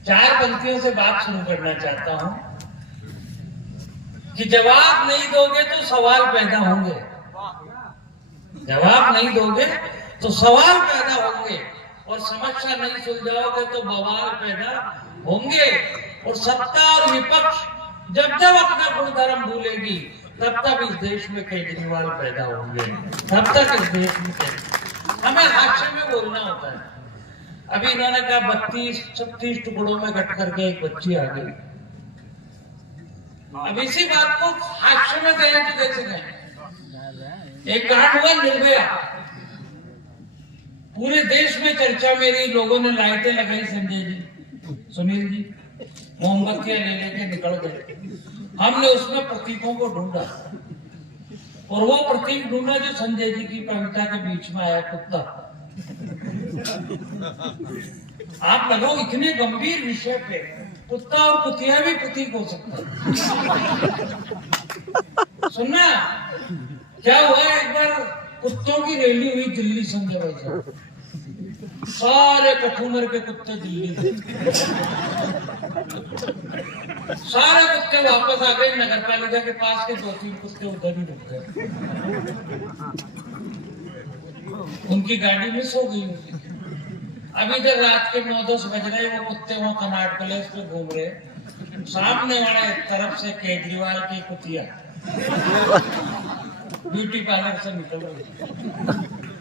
4 पंक्तियों से बात शुरू करना चाहता हूं कि जवाब नहीं दोगे तो सवाल पैदा होंगे, जवाब नहीं दोगे तो सवाल पैदा होंगे, और समस्या नहीं सुलझाओगे तो बवाल पैदा होंगे। और सत्ता और विपक्ष जब जब अपना गुणधर्म भूलेगी तब तक इस देश में केजरीवाल पैदा होंगे, तब तक इस देश में हमें हास्य में बोलना होता है। अभी इन्होंने कहा 32-36 टुकड़ों में कट करके एक बच्ची आ गई। अब इसी बात को हास्य में कहें तो कैसे कहें? एक कांड हुआ निर्भया, पूरे देश में चर्चा मेरी, लोगों ने लाइटें लगाई, संजय जी, सुनील जी मोमबत्तियां ले लेके निकल गए। हमने उसमें प्रतीकों को ढूंढा, और वो प्रतीक ढूंढा जो संजय जी की कविता के बीच में आया, कुत्ता। आप लगाओ, इतने गंभीर विषय पे कुत्ता और कुतिया भी प्रतीक हो सकता है। सुनना क्या हुआ, एक बार कुत्तों की रैली हुई दिल्ली, संजय भाई साहब, सारे कठूमर के कुत्ते दिल्ली में, सारे कुत्ते वापस आ गए। नगर पालिका के पास के 2-3 कुत्ते उधर ही रुक गए, उनकी गाड़ी मिस हो गई। अभी इधर रात के 9-10 बज रहे, वो कुत्ते वहां कनाट प्लेस पे घूम रहे, सामने वाले तरफ से केजरीवाल की कुतिया ब्यूटी पार्लर से निकल रही।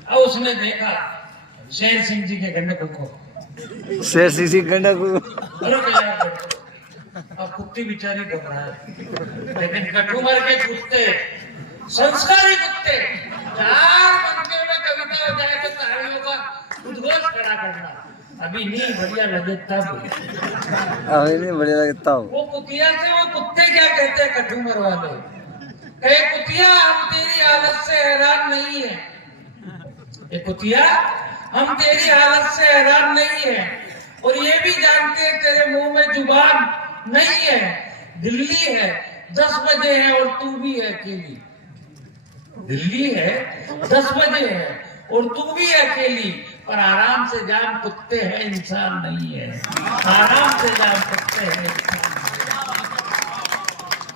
अब उसने देखा शेर सिंह जी के गंडे को, शेर सिंह जी गंडे को, अब कुत्ती बेचारी घबराए, लेकिन कठुमर के कुत्ते, संस्कारी कुत्ते, 4 पंक्तियों में कविता हो जाए तो तालियों का उद्घोष खड़ा करना। अभी नहीं बढ़िया लगे तब, अभी नहीं बढ़िया लगता। वो कुतिया से वो कुत्ते क्या कहते हैं कठुमर वाले, कहे कुतिया हम तेरी हालत से हैरान नहीं है, ये कुतिया हम तेरी हालत से हैरान नहीं है, और ये भी जानते हैं तेरे मुंह में जुबान नहीं है। दिल्ली है, 10 बजे है और तू भी है अकेली। दिल्ली है, 10 बजे है और तू भी है अकेली, पर आराम से जान कुत्ते हैं, इंसान नहीं है। आराम से जान कुत्ते हैं, इंसान।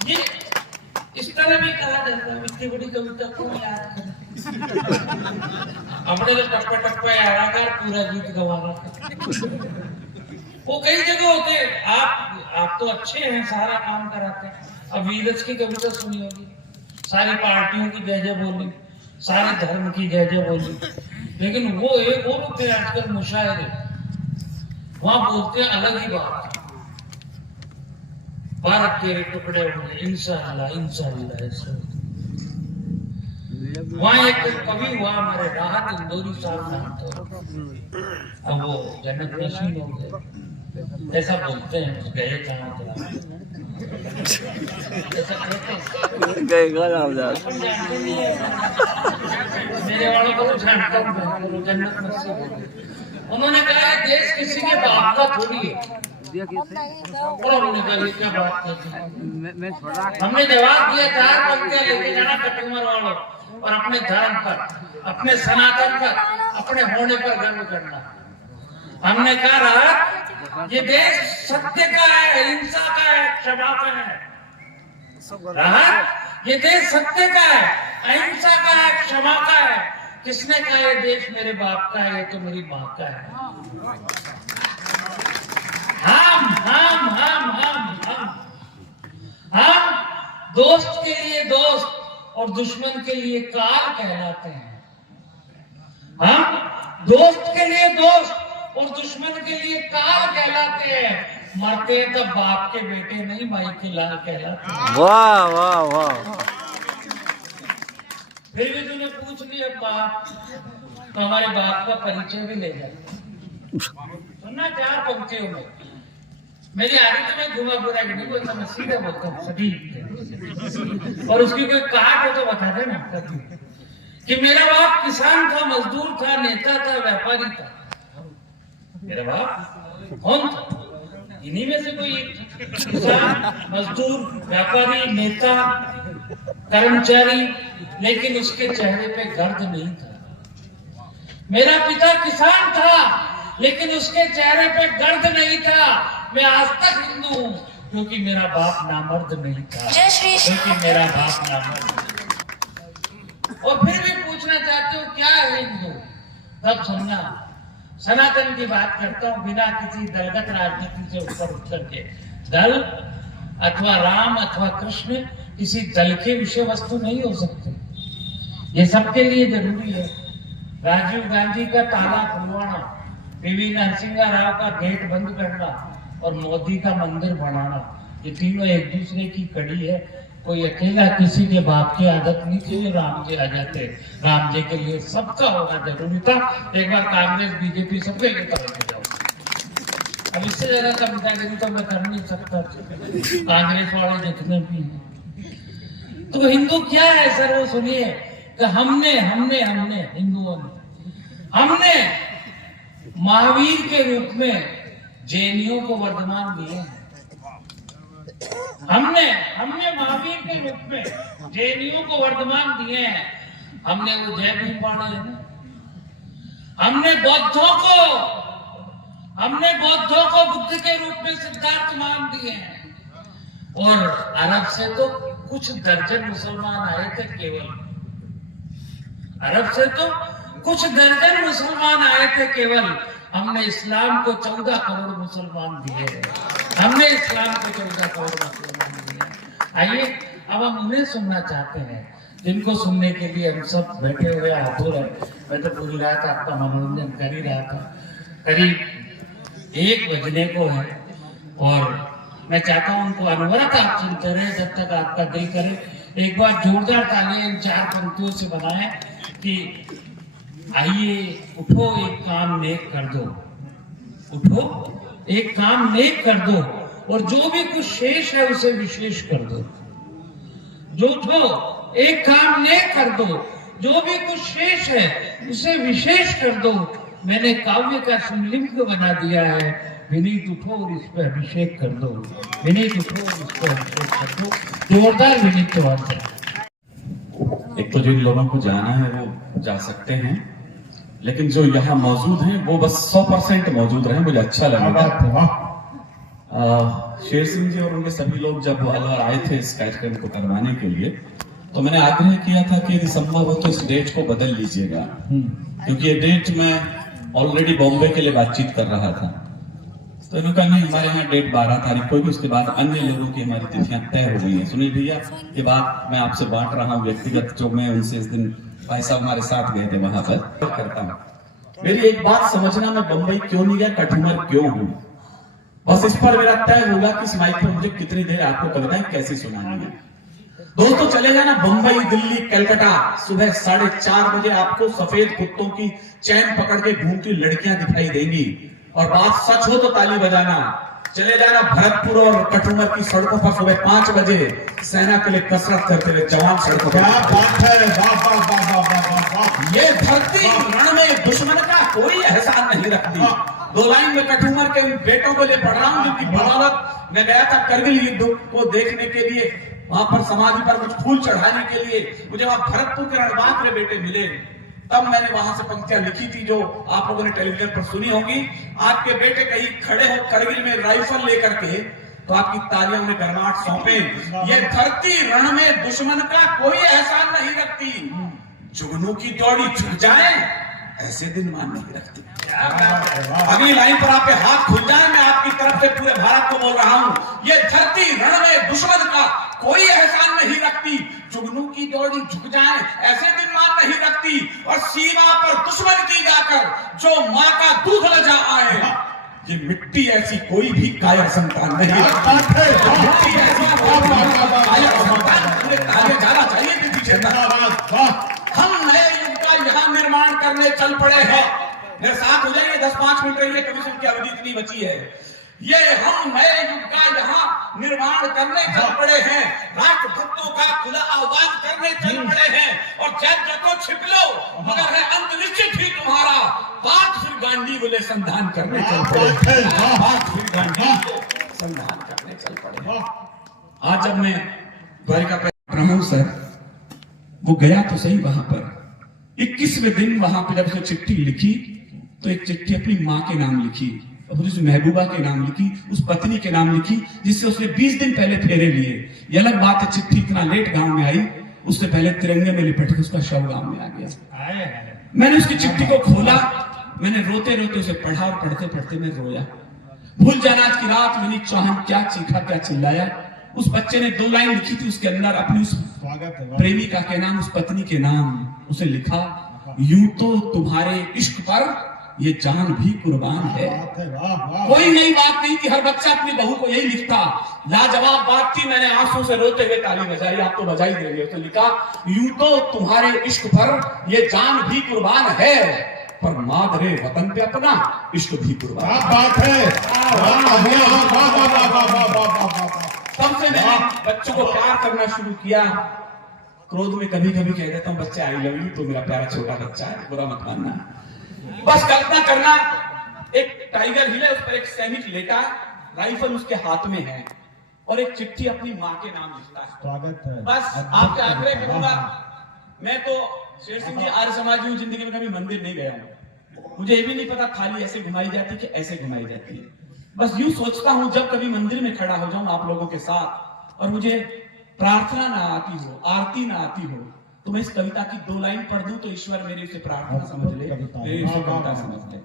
ये इस तरह भी कहा जाता है। इतनी बड़ी कविता को याद करें, अपने जो टप्पा टप्पा याराकार पूरा गीत गवा रहा, वो कई जगह होते। आप तो अच्छे हैं, सारा काम कराते हैं। अब वीरज की कविता सुनी होगी, सारी पार्टियों की जय जय बोली, सारे धर्म की जय जय बोली, लेकिन वो एक और होते हैं आजकल मुशायरे, वहां बोलते हैं अलग ही बात, भारत के टुकड़े होंगे इंशाअल्लाह इंशाअल्लाह ऐसा। वहां एक कवि हुआ हमारे राहत इंदौरी साहब नाम था, अब वो जनक नशीन हो गए, ऐसा बोलते हैं, गए कहाँ ऐसा गए गाना मेरे वालों को तो जानता हूँ, जन्नत नसीब। उन्होंने कहा ये देश किसी के बाप का थोड़ी है, और हमने कहा क्या बात करती। हमने जवाब दिया 4 पंक्तियां लेके जाना कठुमर वालों, और अपने धर्म पर, अपने सनातन पर, अपने होने पर गर्व करना। हमने कहा राहत, ये देश सत्य का है, अहिंसा का है, क्षमा का है। राहत, ये देश सत्य का है, अहिंसा का है, क्षमा का है। किसने कहा ये देश मेरे बाप का है, ये तो मेरी माँ का है। हम दोस्त के लिए दोस्त और दुश्मन के लिए कार कहलाते हैं। हम दोस्त के लिए दोस्त और दुश्मन के लिए कार कहलाते हैं। मरते हैं तब बाप के बेटे नहीं, माई के लाल कहलाते हैं। वाह वाह वाह। फिर भी तूने पूछ लिया बाप, तो हमारे बाप का परिचय भी ले जाए। सुनना 4 पंक्तियों में मेरी आदत में घुमा बुरा नहीं बोलता, मैं सीधा बोलता हूँ सटीक, और उसकी कोई काट हो तो बता देना कि मेरा बाप किसान था, मजदूर था, नेता था, व्यापारी था। मेरा बाप कौन था? इन्हीं में से कोई एक, किसान, मजदूर, व्यापारी, नेता, कर्मचारी, लेकिन उसके चेहरे पे गर्द नहीं था। मेरा पिता किसान था, लेकिन उसके चेहरे पे गर्द नहीं था। मैं आज तक हिंदू हूँ क्योंकि मेरा बाप नामर्द नहीं था, क्योंकि मेरा बाप नामर्द नहीं। और फिर भी पूछना चाहते हो क्या है हिंदू? तब सुनना, सनातन की बात करता हूँ बिना किसी दलगत राजनीति से ऊपर उठ करके। दल अथवा राम अथवा कृष्ण किसी दल के विषय वस्तु नहीं हो सकते, ये सबके लिए जरूरी है। राजीव गांधी का ताला खुलवाना, पीवी नरसिंह राव का गेट बंद करना और मोदी का मंदिर बनाना, ये तीनों एक दूसरे की कड़ी है। कोई अकेला किसी के बाप की आदत नहीं थी, राम जी आ जाते। राम जी के लिए सबका होना जरूरी था। एक बार कांग्रेस बीजेपी सबको एक तरह जाओ, अब इससे ज्यादा कवितागिरी तो मैं कर नहीं सकता, कांग्रेस वाले जितने भी हैं। तो हिंदू क्या है सर? वो सुनिए कि हमने हमने हमने हिंदुओं ने हमने महावीर के रूप में जैनियों को वर्धमान दिए हैं। हमने महावीर के रूप में जैनियों को वर्धमान दिए हैं। हमने वो जय भीम पढ़ा है ना। हमने बौद्धों को बुद्ध के रूप में सिद्धार्थ मान दिए हैं। और अरब से तो कुछ दर्जन मुसलमान आए थे केवल, अरब से तो कुछ दर्जन मुसलमान आए थे केवल। हमने इस्लाम को 14 करोड़ मुसलमान दिए हैं। हमने इस्लाम को 14 करोड़ मुसलमान दिए। आइए अब हम उन्हें सुनना चाहते हैं जिनको सुनने के लिए हम सब बैठे हुए आतुर हैं। मैं तो पूरी रात आपका मनोरंजन कर ही रहा था। करीब 1 बजने को है और मैं चाहता हूं उनको अनवरत आप सुनते रहे जब तक आपका दिल करे। एक बार जोरदार ताली इन 4 पंक्तियों से बनाएं कि आइए उठो एक काम नेक कर दो, उठो एक काम नेक कर दो और जो भी कुछ शेष है उसे विशेष कर दो। जो उठो एक काम नेक कर दो, जो भी कुछ शेष है उसे विशेष कर दो। मैंने काव्य का शिवलिंग बना दिया है, विनीत उठो और इस पर अभिषेक कर दो, विनीत उठो और इस पर अभिषेक कर दो। जोरदार विनीत है। एक तो जिन लोगों को जाना है वो जा सकते हैं, लेकिन जो यहाँ मौजूद हैं वो बस 100% मौजूद रहे, मुझे अच्छा लगेगा। शेर सिंह जी और उनके सभी लोग जब अलवर आए थे इस कार्यक्रम को करवाने के लिए, तो मैंने आग्रह किया था कि यदि संभव हो तो इस डेट को बदल लीजिएगा, क्योंकि ये डेट मैं ऑलरेडी बॉम्बे के लिए बातचीत कर रहा था। तो इन्होंने कहा नहीं, हमारे यहाँ डेट 12 तारीख को, उसके बाद अन्य लोगों की हमारी तिथियां तय हो गई है। सुनील भैया, ये बात मैं आपसे बांट रहा हूँ व्यक्तिगत, जो मैं उनसे इस दिन भाई साहब हमारे साथ गए थे वहां पर करता हूँ। मेरी एक बात समझना, मैं बंबई क्यों नहीं गया, कठुमर क्यों हूं, बस इस पर मेरा तय होगा कि इस माइक पर मुझे कितनी देर आपको कविताएं कैसी सुनानी है। दोस्तों चले जाना बंबई, दिल्ली, कलकत्ता, सुबह 4:30 बजे आपको सफेद कुत्तों की चैन पकड़ के घूमती लड़कियां दिखाई देंगी, और बात सच हो तो ताली बजाना। चले जाना भरतपुर और कठुमर की सड़कों पर सुबह 5 बजे सेना के लिए कसरत करते हुए जवान सड़कों पर। क्या बात है, ये धरती रण में दुश्मन का कोई एहसान नहीं रखती। 2 लाइन में कठुमर के उन बेटों को ले पढ़ रहा हूँ जिनकी बदौलत मैं गया था करगिल युद्ध को देखने के लिए, वहां पर समाधि पर कुछ फूल चढ़ाने के लिए। मुझे वहां भरतपुर के रणबांक में बेटे मिले, तब मैंने वहां से पंक्तियां लिखी थी जो आप लोगों ने टेलीविजन पर सुनी होगी। आपके बेटे कहीं खड़े हो करगिल में राइफल लेकर के, तो आपकी तालियां उन्हें गरमाहट सौंपे। ये धरती रण में दुश्मन का कोई एहसान नहीं रखती, जुगनू की दौड़ी झुक जाए ऐसे दिन मान नहीं रखती। अगली लाइन पर आपके हाथ खुल जाए, मैं आपकी तरफ से पूरे भारत को बोल रहा हूं, ये धरती रण में दुश्मन का कोई एहसान नहीं रखती, जुगनू की दौड़ी झुक जाए ऐसे दिन मान नहीं रखती। और सीमा पर दुश्मन की जाकर जो माँ का दूध लजा आए, ये मिट्टी ऐसी कोई भी कायर संतान नहीं रखती। जाना चाहिए कि पीछे हम नए युग का यहाँ निर्माण करने चल पड़े हैं। मेरे साथ हो जाइए, 10-5 मिनट रहिए, कमीशन की अवधि इतनी बची है। ये हम नए युग का यहाँ निर्माण करने चल पड़े हैं, राष्ट्रभक्तों का खुला आह्वान करने चल पड़े हैं। और जब जको छिप लो मगर है अंत निश्चित ही तुम्हारा, बात फिर गांधी बोले संधान करने चल पड़े, बात फिर गांधी को संधान करने चल पड़े। आज जब मैं द्वारिका पे रहा हूं सर, वो गया तो सही वहां पर 21वें दिन वहां पे जब उसने चिट्ठी लिखी तो एक चिट्ठी अपनी माँ के नाम लिखी, उस महबूबा के नाम लिखी, उस पत्नी के नाम लिखी जिससे उसने 20 दिन पहले फेरे लिए। ये अलग बात है चिट्ठी इतना लेट गांव में आई, उससे पहले तिरंगे में लिपट के उसका शव गांव में आ गया। मैंने उसकी चिट्ठी को खोला, मैंने रोते रोते उसे पढ़ा और पढ़ते पढ़ते मैं रोया। भूल जाना आज की रात मैंने चाहन क्या चीखा क्या चिल्लाया। उस बच्चे ने 2 लाइन लिखी थी उसके अंदर, अपनी उस प्रेमिका के नाम, उस पत्नी के नाम उसे लिखा, यूं तो तुम्हारे इश्क पर ये जान भी कुर्बान है। कोई नई बात नहीं थी, हर बच्चा अपनी बहू को यही लिखता। लाजवाब बात थी, मैंने आंसू से रोते हुए ताली बजाई, आप तो बजाई देंगे। तो लिखा, यूं तो तुम्हारे इश्क पर ये जान भी कुर्बान है, पर मादरे वतन पे अपना इश्क भी कुर्बान। बात है। तब से मैंने बच्चों को प्यार करना शुरू किया। क्रोध में कभी कभी कह देता हूँ बच्चे आई लव यू, तो मेरा प्यारा छोटा बच्चा है, बुरा मत मानना। बस कल्पना करना, एक टाइगर हिल है, उस पर एक सैनिक लेटा, राइफल उसके हाथ में है और एक चिट्ठी अपनी माँ के नाम लिखता है। स्वागत है। बस आपसे आग्रह करूंगा, मैं तो शेर सिंह जी आर्य समाजी हूँ, जिंदगी में कभी मंदिर नहीं गया हूँ, मुझे ये भी नहीं पता थाली ऐसे घुमाई जाती कि ऐसे घुमाई जाती है। बस यूं सोचता हूं जब कभी मंदिर में खड़ा हो जाऊं आप लोगों के साथ और मुझे प्रार्थना ना आती हो, आरती ना आती हो, तो मैं इस कविता की 2 लाइन पढ़ दूं तो ईश्वर मेरी उसे प्रार्थना समझ ले, मेरी उसे कविता समझ ले।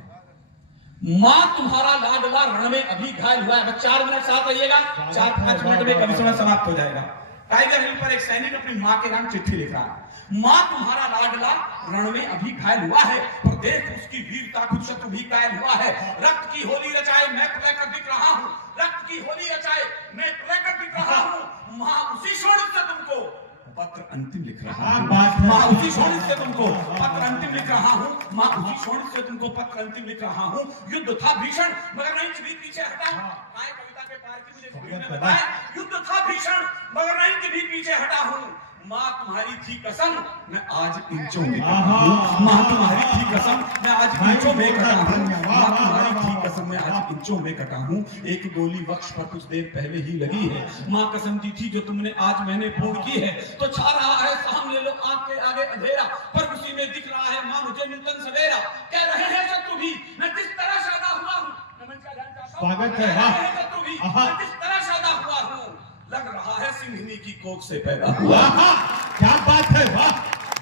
माँ तुम्हारा लाडला रण में अभी घायल हुआ है। बस 4 मिनट साथ रहिएगा, 4-5 मिनट में कवि सुना समाप्त हो जाएगा। टाइगर हिल पर एक सैनिक अपनी माँ के नाम चिट्ठी लिख रहा है। माँ तुम्हारा लाडला रण में अभी घायल हुआ है, पर देख उसकी वीरता कुछ शत्रु भी घायल हुआ है। रक्त की होली रचाए मैं प्रलय कर दिख रहा हूँ, रक्त की होली रचाए मैं प्रलय कर दिख रहा हूँ। माँ उसी शोणित से तुमको पत्र अंतिम लिख रहा हूँ, माँ उसी शोणित से तुमको पत्र अंतिम लिख रहा हूँ, माँ उसी शोणित से तुमको पत्र अंतिम लिख रहा हूँ। युद्ध था भीषण मगर नहीं कभी पीछे हटा। कविता के पार की मुझे स्कूल में बताया, युद्ध था भीषण मगर नहीं कभी पीछे हटा हूँ। माँ तुम्हारी थी कसम मैं आज इंचों में कटा हूँ, माँ तुम्हारी थी कसम मैं आज इंचों में कटा हूँ, माँ तुम्हारी थी कसम मैं आज इंचों में कटा हूँ। एक गोली वक्ष पर कुछ देर पहले ही लगी है, माँ कसम दी थी जो तुमने आज मैंने पूर्ण की है। तो छा रहा है सामने लो आंख के आगे अंधेरा, पर उसी में दिख रहा है माँ मुझे नूतन सवेरा। कह रहे हैं शत्रु भी मैं किस तरह शादा हुआ हूँ, स्वागत है। शत्रु भी मैं किस तरह शादा हुआ हूँ, लग रहा है सिंहनी की कोख से पैदा हुआ। क्या बात है, वाह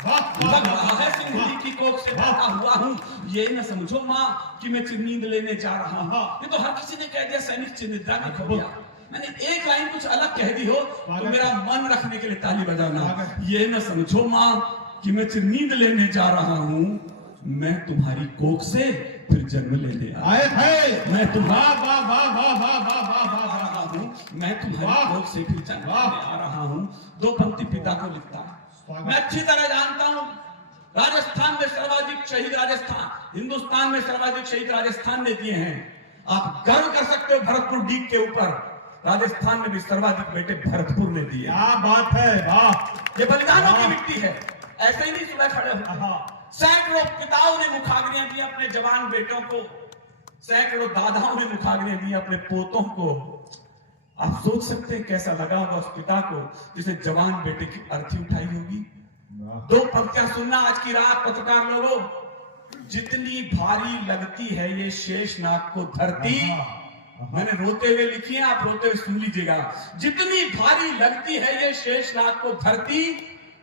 वाह। लग रहा है सिंहनी की कोख से पैदा हुआ हूँ। ये न समझो माँ कि मैं नींद लेने जा रहा हूँ, ये तो हर किसी ने कह दिया सैनिक निद्रा में खो गया। मैंने एक लाइन कुछ अलग कह दी हो तो मेरा मन रखने के लिए ताली बजाना। ये न समझो माँ कि मैं नींद लेने जा रहा हूँ, मैं तुम्हारी कोख से फिर जन्म लेने मैं तुम्हारा मैं तुम्हारी कोख से फिर जन्म लेने आ रहा हूँ। 2 पंक्ति पिता को लिखता है। मैं अच्छी तरह जानता हूँ राजस्थान में सर्वाधिक शहीद राजस्थान, हिंदुस्तान में सर्वाधिक शहीद राजस्थान ने दिए हैं। आप गर्व कर सकते हो भरतपुर डीग के ऊपर, राजस्थान में भी सर्वाधिक बेटे भरतपुर ने दिए। क्या बात है, वाह। ये बलिदानों की मिट्टी है, ऐसे ही नहीं सुबह खड़े हो। सैकड़ों पिताओं ने मुखाग्नियां दी अपने जवान बेटों को, सैकड़ों दादाओं ने मुखाग्नियां दी अपने पोतों को। आप सोच सकते हैं कैसा लगा होगा उस पिता को जिसे जवान बेटे की अर्थी उठाई होगी। 2 पंक्तियां सुनना आज की रात पत्रकार लोगों, जितनी भारी लगती है ये शेषनाग को धरती, मैंने रोते हुए लिखी है, आप रोते हुए सुन लीजिएगा। जितनी भारी लगती है ये शेषनाग को धरती,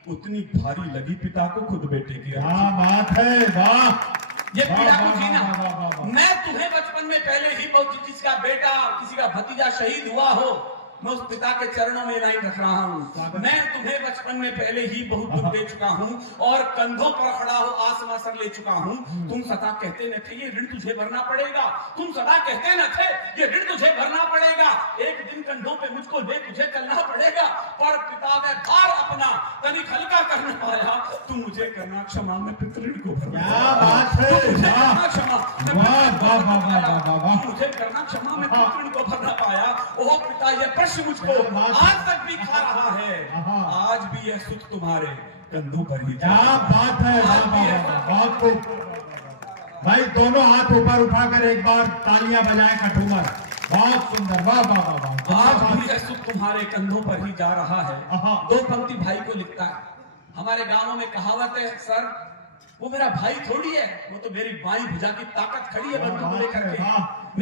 उतनी भारी लगी पिता को खुद बेटे की। क्या बात है, वाह। ये पीड़ा को जीना। मैं तुम्हें बचपन में पहले ही बहुत, किसी का बेटा किसी का भतीजा शहीद हुआ हो, मैं उस पिता के चरणों में लाइन रख रहा हूँ। मैं तुम्हें बचपन में पहले ही बहुत दुख दे चुका हूँ और कंधों पर खड़ा हो आसमां सर ले चुका हूँ। तुम सदा कहते न थे ये ऋण तुझे भरना पड़ेगा, तुम सदा कहते न थे ये ऋण तुझे भरना पड़ेगा। एक दिन कंधों पे मुझको ले तुझे चलना पड़ेगा, पर पिता ने भार अपना तनिक हल्का करना पाया। तुम मुझे करना क्षमा में पितृण को भरना। क्या बात है, क्षमा वाह। मुझे करना क्षमा में पितृण को भरना पाया। ओ पिता ये प्रश्न मुझको आज तक भी खा रहा है, आज भी यह सुख तुम्हारे कंधों पर ही। क्या बात है, बहुत खूब भाई। दोनों हाथ ऊपर उठाकर एक बार तालियां बजाएं कठुमर। बहुत सुंदर, वाह वाह वाह। आज भी यह सुख तुम्हारे कंधों पर ही जा रहा है। 2 पंक्ति भाई को लिखता है। हमारे गांवों में कहावत है सर, वो मेरा भाई थोड़ी है, वो तो मेरी बाई भुजा की ताकत खड़ी है बंदूक लेकर के।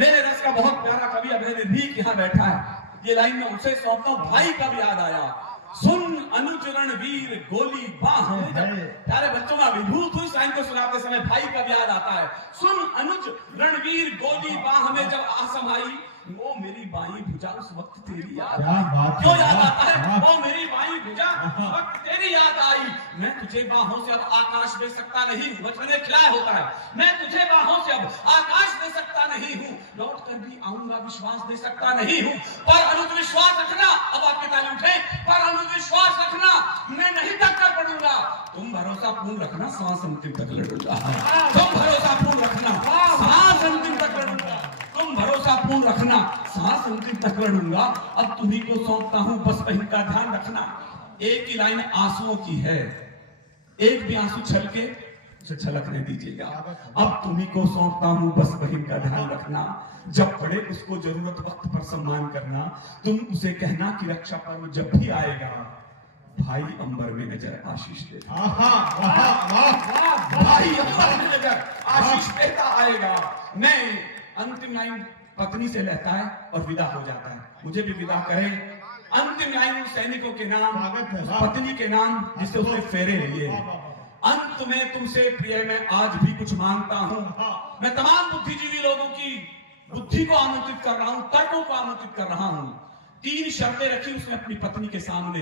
मेरे रस का बहुत प्यारा कवि अभय रीक यहाँ बैठा है, ये लाइन में उसे सौंपता हूँ। भाई कब याद आया, सुन अनुज रणवीर गोली बाह। प्यारे बच्चों में अभिभूत हुई लाइन को सुनाते समय भाई कब याद आता है। सुन अनुज रणवीर गोली बाह में जब आसम आई, वो मेरी बाई भुजा उस वक्त तेरी याद आई। क्यों याद आता है, वो मेरी बाई भुजा उस वक्त तेरी याद आई। मैं तुझे बाहों से अब आकाश दे सकता नहीं हूँ, बचपन में खिलाया होता है। मैं तुझे बाहों से अब आकाश दे सकता नहीं हूँ, लौट कर भी आऊंगा विश्वास दे सकता नहीं हूँ। पर अनुज विश्वास रखना, अब आपके ताली उठे, पर अनुज विश्वास रखना, मैं नहीं तक कर पड़ूंगा। तुम भरोसा पूर्ण रखना, सांस अंतिम तक लड़ूंगा। तुम भरोसा पूर्ण रखना, सांस अंतिम तक लड़ूंगा। तुम भरोसा पूर्ण रखना, सांस अंतिम तक लड़ूंगा। अब तुम्ही को सौंपता हूं, बस वही का ध्यान रखना। एक ही लाइन आंसुओं की है, एक भी आंसू छलके उसे छलकने दीजिएगा। अब तुम्ही को सौंपता हूं, बस वही का ध्यान रखना। जब पड़े उसको जरूरत वक्त पर सम्मान करना। तुम उसे कहना कि रक्षा पर्व जब भी आएगा, भाई अंबर में नजर आशीष देता। भाई अंबर में नजर आशीष देता आएगा। मैं अंतिम लाइन पत्नी से लेता है और विदा हो जाता है। मुझे भी विदा करें। अंतिम लाइन सैनिकों के नाम, पत्नी के नाम जिससे उसने फेरे लिए। अंत में तुमसे प्रिय मैं आज भी कुछ मांगता हूं। मैं तमाम बुद्धिजीवी लोगों की बुद्धि को आमंत्रित कर रहा हूं, तर्कों को आमंत्रित कर रहा हूं। 3 शर्तें रखी उसने अपनी पत्नी के सामने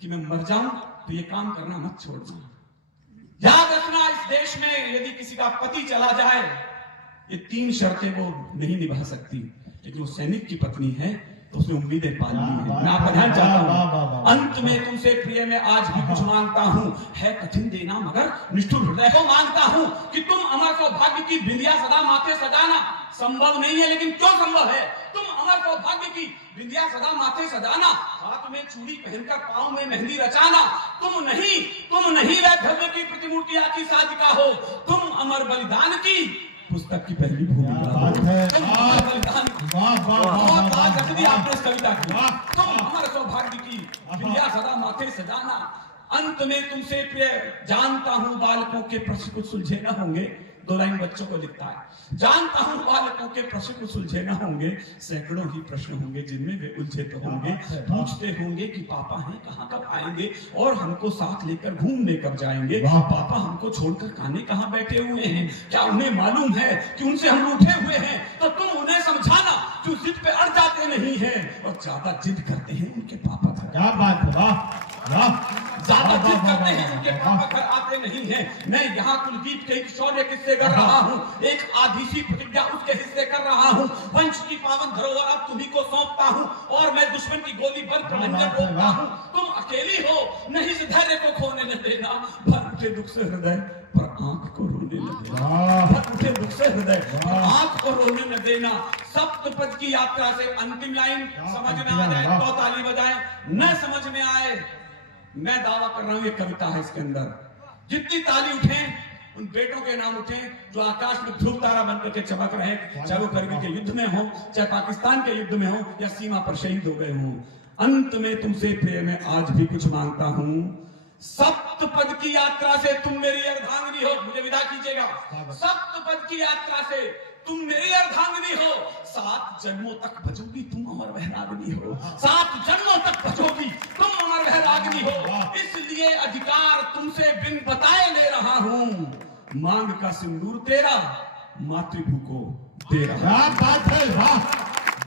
कि मैं मर जाऊं तो ये काम करना मत छोड़ना। याद रखना, इस देश में यदि किसी का पति चला जाए, ये 3 शर्तें वो नहीं निभा सकती, लेकिन वो सैनिक की पत्नी है तो उसने उम्मीदें पाली है। मैं आपका ध्यान चाहता हूं। अंत में तुमसे प्रिय मैं आज भी कुछ मांगता हूं, है कठिन देना मगर निष्ठुर हृदय को मांगता हूं कि तुम अमर सौभाग्य की बिंदिया सदा माथे सजाना। संभव नहीं है, लेकिन क्यों संभव है। तुम अमर सौभाग्य की बिंदिया सदा माथे सजाना, हाथ में चूड़ी पहनकर पांव में मेहंदी रचाना। तुम नहीं वैधव्य की प्रतिमूर्तियां की साजिका हो, तुम अमर बलिदान की पुस्तक की पहली भूमिका। आपने इस कविता की, तुम अमर सौभाग्य की बिंदिया सदा माथे सजाना। अंत में तुमसे प्रिय जानता हूं बालकों के प्रश्न कुछ सुलझे न होंगे। 2 लाइन बच्चों को लिखता है। जानता हूं बालकों के प्रश्न कुछ सुलझे न होंगे, सैकड़ों ही प्रश्न होंगे जिनमें वे उलझे तो होंगे। पूछते होंगे कि पापा हैं कहां कब आएंगे, और हमको साथ लेकर घूमने कब जाएंगे। पापा हमको छोड़कर काने कहां बैठे हुए हैं, क्या उन्हें मालूम है कि उनसे हम रूठे हुए हैं। तो तुम उन्हें समझाना जो जिद पे अड़ जाते नहीं है और ज्यादा जिद करते हैं उनके पापा। क्या बात है, ज्यादा जिद करते हैं उनके पापा घर आते नहीं है। मैं यहाँ कुलदीप के एक शौर्य किस्से कर रहा हूँ, एक आधी सी प्रतिज्ञा उसके हिस्से कर रहा हूँ। वंश की पावन धरोहर अब तुम्ही को सौंपता हूँ, और मैं दुश्मन की गोली पर प्रबंधन रोकता हूँ। तुम अकेली हो, नहीं इस धैर्य को खोने न देना। भर उठे दुख से हृदय पर आंख को रोने न देना। भर उठे दुख से हृदय पर आंख को रोने न देना। सप्तपद की यात्रा से अंतिम लाइन समझ में आ जाए तो ताली बजाएं, न समझ में आए मैं दावा कर रहा हूं ये कविता है। इसके अंदर जितनी ताली उठे उन बेटों के नाम उठे जो आकाश में ध्रुव तारा बनकर के चमक रहे, चाहे वो करगिल के युद्ध में हो, चाहे पाकिस्तान के युद्ध में हो, या सीमा पर शहीद हो गए हो। अंत में तुमसे प्रिय मैं आज भी कुछ मांगता हूं। सप्तपद की यात्रा से तुम मेरी अर्धांगिनी हो। मुझे विदा कीजिएगा। सप्तपद की यात्रा से तुम मेरी अर्धांगिनी हो। 7 जन्मों तक भजोगी तुम अमर वैरागिनी हो। 7 जन्मों तक भजोगी तुम अमर वैरागिनी हो। इसलिए अधिकार तुमसे बिन बताए ले रहा हूं। मांग का सिंदूर तेरा, मातृभू को दे रहा। क्या बात है, वाह।